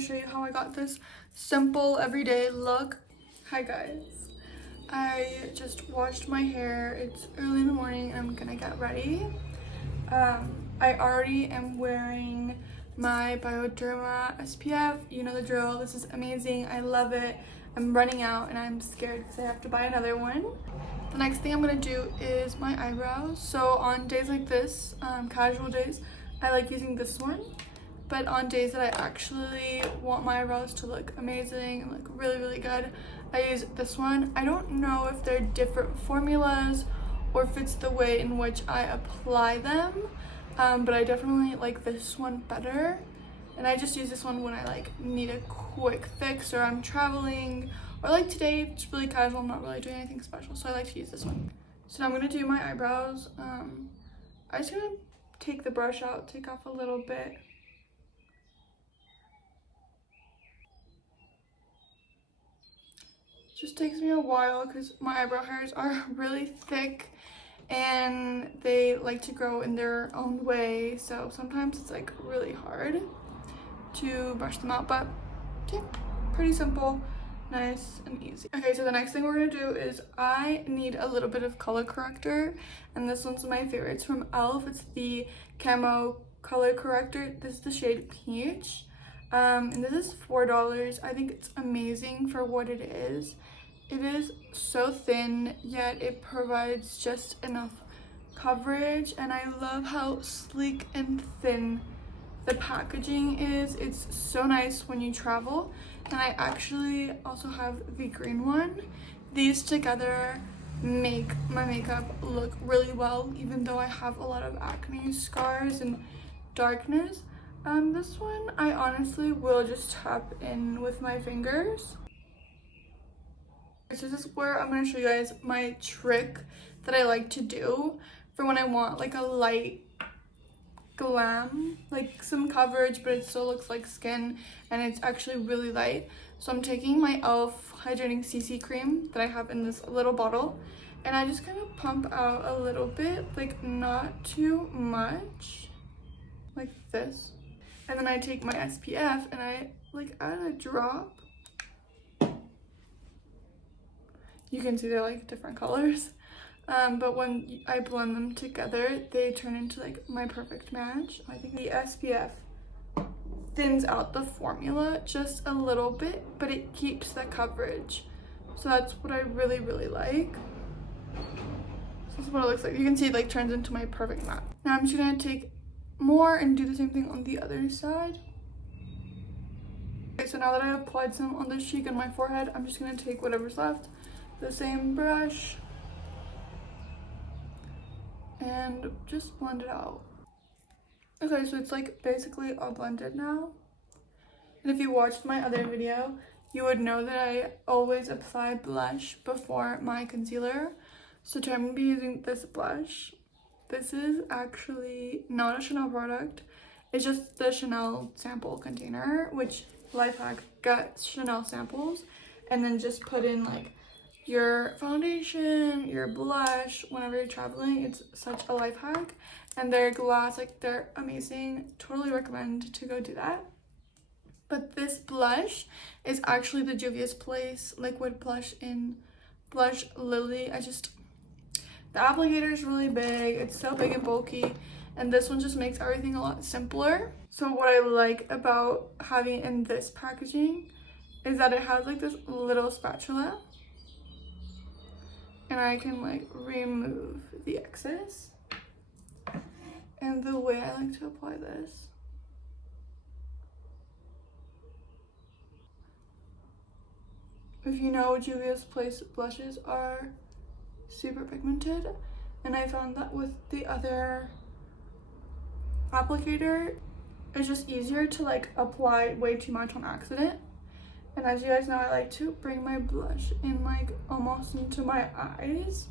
to show you how I got this simple everyday look. Hi guys. I just washed my hair. It's early in the morning. I'm gonna get ready. I already am wearing my Bioderma SPF. You know the drill. This is amazing. I love it. I'm running out and I'm scared because I have to buy another one. The next thing I'm gonna do is my eyebrows. So on days like this, casual days, I like using this one. But on days that I actually want my eyebrows to look amazing and look really, really good, I use this one. I don't know if they're different formulas or if it's the way in which I apply them, but I definitely like this one better. And I just use this one when I like need a quick fix or I'm traveling, or like today it's really casual, I'm not really doing anything special, so I like to use this one. So now I'm gonna do my eyebrows. I'm just gonna take the brush out, take off a little bit. Just takes me a while because my eyebrow hairs are really thick and they like to grow in their own way, so sometimes it's like really hard to brush them out, but yeah, pretty simple, nice and easy. Okay, so the next thing we're gonna do is I need a little bit of color corrector, and this one's my favorite. It's from e.l.f. It's the camo color corrector. This is the shade Peach. And this is $4. I think it's amazing for what it is. It is so thin, yet it provides just enough coverage, and I love how sleek and thin the packaging is. It's so nice when you travel, and I actually also have the green one. These together make my makeup look really well, even though I have a lot of acne scars and darkness. This one I honestly will just tap in with my fingers. So this is where I'm going to show you guys my trick that I like to do for when I want like a light glam, like some coverage, but it still looks like skin and it's actually really light. So I'm taking my e.l.f. hydrating CC cream that I have in this little bottle, and I just kind of pump out a little bit, like not too much, like this. And then I take my SPF and I like add a drop. You can see they're like different colors. But when I blend them together, they turn into like my perfect match. I think the SPF thins out the formula just a little bit, but it keeps the coverage. So that's what I really, really like. This is what it looks like. You can see it like turns into my perfect matte. Now I'm just gonna take more and do the same thing on the other side. Okay, so now that I applied some on the cheek and my forehead, I'm just gonna take whatever's left, the same brush, and just blend it out. Okay, so it's like basically all blended now. And if you watched my other video, you would know that I always apply blush before my concealer. So today I'm gonna be using this blush. This is actually not a Chanel product. It's just the Chanel sample container, which life hack, get Chanel samples and then just put in like your foundation, your blush whenever you're traveling. It's such a life hack, and their glass, like they're amazing. Totally recommend to go do that. But this blush is actually the Juvia's Place liquid blush in Blush Lily. The applicator is really big, it's so big and bulky, and this one just makes everything a lot simpler. So what I like about having it in this packaging is that it has like this little spatula, and I can like remove the excess. And the way I like to apply this, if you know, Juvia's Place blushes are super pigmented, and I found that with the other applicator, it's just easier to like apply way too much on accident. And as you guys know, I like to bring my blush in like almost into my eyes,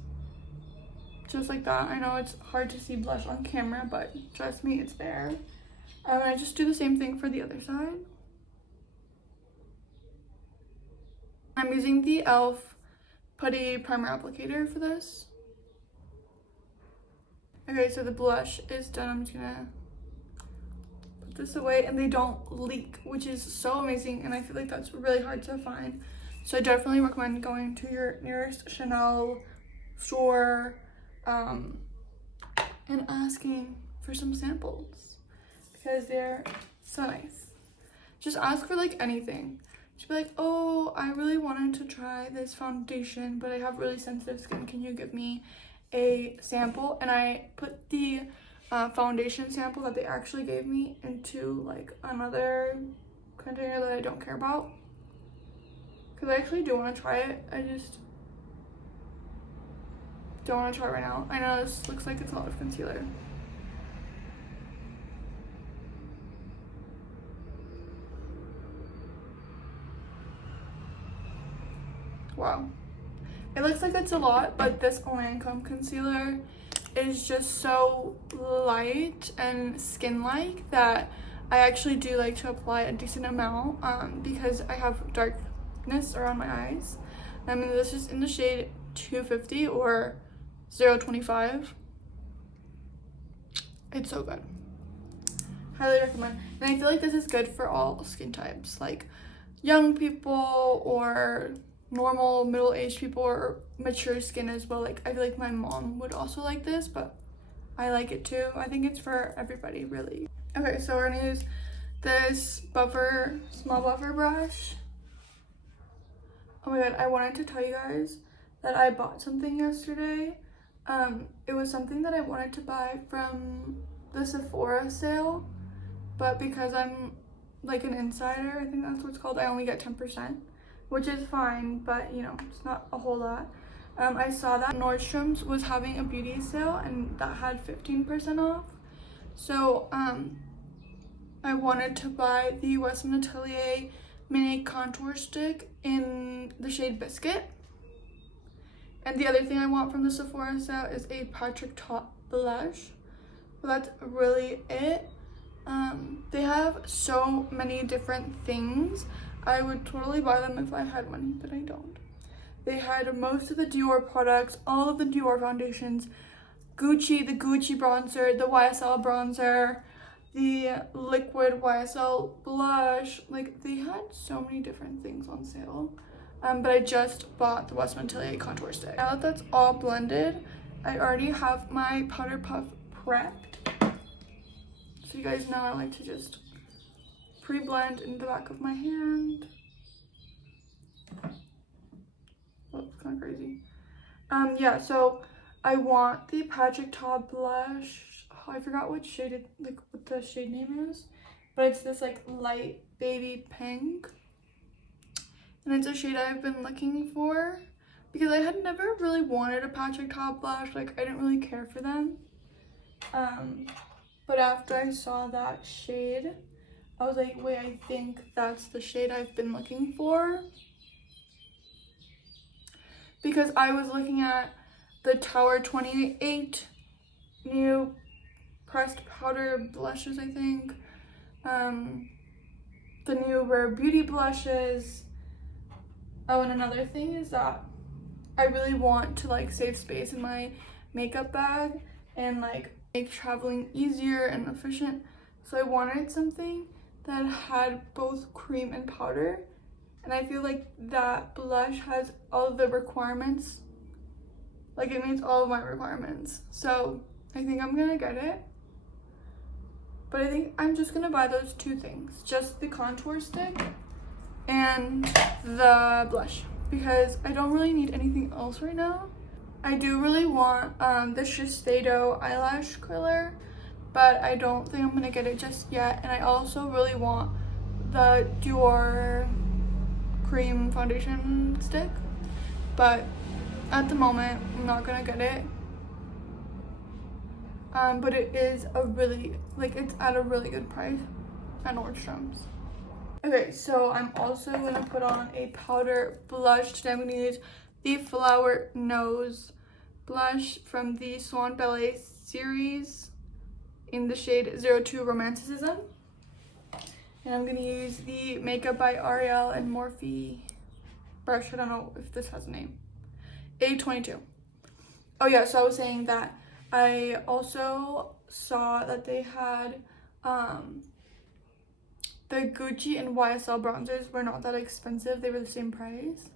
just like that. I know it's hard to see blush on camera, but trust me, it's there. And I just do the same thing for the other side. I'm using the e.l.f. Putty Primer Applicator for this. Okay, so the blush is done. I'm just gonna this away and they don't leak, which is so amazing, and I feel like that's really hard to find. So I definitely recommend going to your nearest Chanel store and asking for some samples because they're so nice. Just ask for like anything. Just be like, oh, I really wanted to try this foundation, but I have really sensitive skin. Can you give me a sample? And I put the foundation sample that they actually gave me into like another container that I don't care about, because I actually do want to try it. I just don't want to try it right now. I know this looks like it's a lot of concealer. Wow, it looks like it's a lot, but this Lancome concealer is just so light and skin-like that I actually do like to apply a decent amount because I have darkness around my eyes. I mean, this is in the shade 250 or 025. It's so good. Highly recommend. And I feel like this is good for all skin types, like young people or normal middle-aged people or mature skin as well. Like I feel like my mom would also like this, but I like it too. I think it's for everybody, really. Okay, so we're gonna use this small buffer brush. Oh my god, I wanted to tell you guys that I bought something yesterday. It was something that I wanted to buy from the Sephora sale, but because I'm like an insider, I think that's what it's called, I only get 10%, which is fine, but you know, it's not a whole lot. I saw that Nordstrom's was having a beauty sale and that had 15% off. So I wanted to buy the Westman Atelier mini contour stick in the shade Biscuit. And the other thing I want from the Sephora sale is a Patrick Top blush. But that's really it. They have so many different things. I would totally buy them if I had money, but I don't. They had most of the Dior products, all of the Dior foundations, Gucci, the Gucci bronzer, the YSL bronzer, the liquid YSL blush. Like, they had so many different things on sale. But I just bought the Westman Atelier contour stick. Now that that's all blended, I already have my powder puff prepped. So you guys know I like to just pre-blend in the back of my hand. Oh, it's kind of crazy. Yeah, so I want the Patrick Top blush. Oh, I forgot what shade it, like what the shade name is, but it's this like light baby pink, and it's a shade I've been looking for because I had never really wanted a Patrick Top blush. Like, I didn't really care for them. But after I saw that shade, I was like, wait, I think that's the shade I've been looking for. Because I was looking at the Tower 28 new pressed powder blushes, I think. The new Rare Beauty blushes. Oh, and another thing is that I really want to like save space in my makeup bag and like make traveling easier and efficient. So I wanted something that had both cream and powder. And I feel like that blush has all of the requirements. Like, it meets all of my requirements. So I think I'm gonna get it. But I think I'm just gonna buy those two things. Just the contour stick and the blush. Because I don't really need anything else right now. I do really want the Shiseido eyelash curler, but I don't think I'm gonna get it just yet. And I also really want the Dior cream foundation stick, but at the moment I'm not gonna get it. But it is a really, like, it's at a really good price at Nordstrom's. Okay, so I'm also gonna put on a powder blush. Today I'm gonna use the Flower Nose blush from the Swan Ballet series in the shade 02 Romanticism. And I'm gonna use the Makeup by Ariel and Morphe brush. I don't know if this has a name. A22. Oh yeah, so I was saying that I also saw that they had the Gucci and YSL bronzers were not that expensive. They were the same price.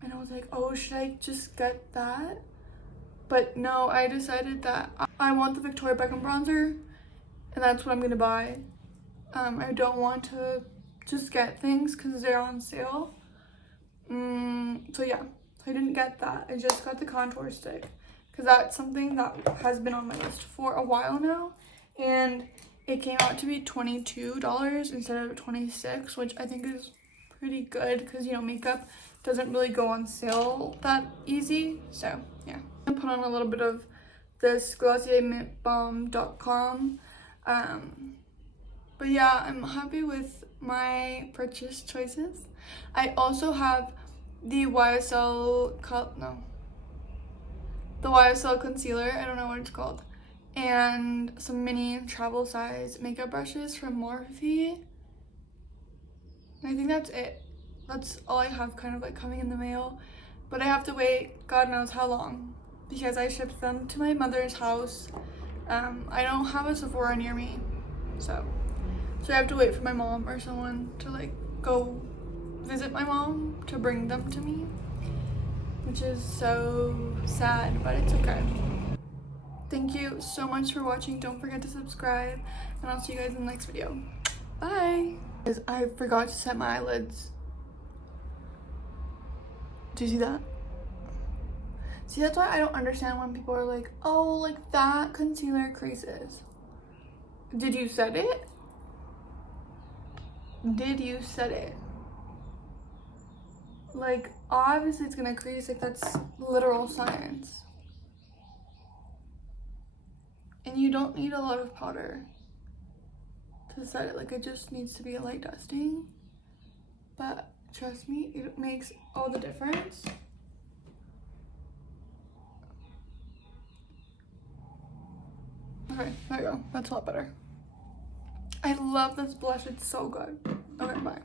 And I was like, oh, should I just get that? But no, I decided that I want the Victoria Beckham bronzer, and that's what I'm gonna buy. I don't want to just get things because they're on sale. So yeah, I didn't get that. I just got the contour stick because that's something that has been on my list for a while now, and it came out to be $22 instead of $26, which I think is pretty good because, you know, makeup doesn't really go on sale that easy. So yeah, I put on a little bit of this GRWM.com. But yeah, I'm happy with my purchase choices. I also have the YSL concealer, I don't know what it's called, and some mini travel size makeup brushes from Morphe. I think that's it. That's all I have kind of like coming in the mail, but I have to wait God knows how long because I shipped them to my mother's house. I don't have a Sephora near me, so I have to wait for my mom or someone to like go visit my mom to bring them to me, which is so sad, but it's okay. Thank you so much for watching. Don't forget to subscribe, and I'll see you guys in the next video. Bye. I forgot to set my eyelids. Do you see that? See, that's why I don't understand when people are like, oh, like that concealer creases. Did you set it? Did you set it? Like, obviously it's gonna crease, like that's literal science. And you don't need a lot of powder to set it, like it just needs to be a light dusting. But trust me, it makes all the difference. Okay, there you go, that's a lot better. I love this blush, it's so good. Okay, bye.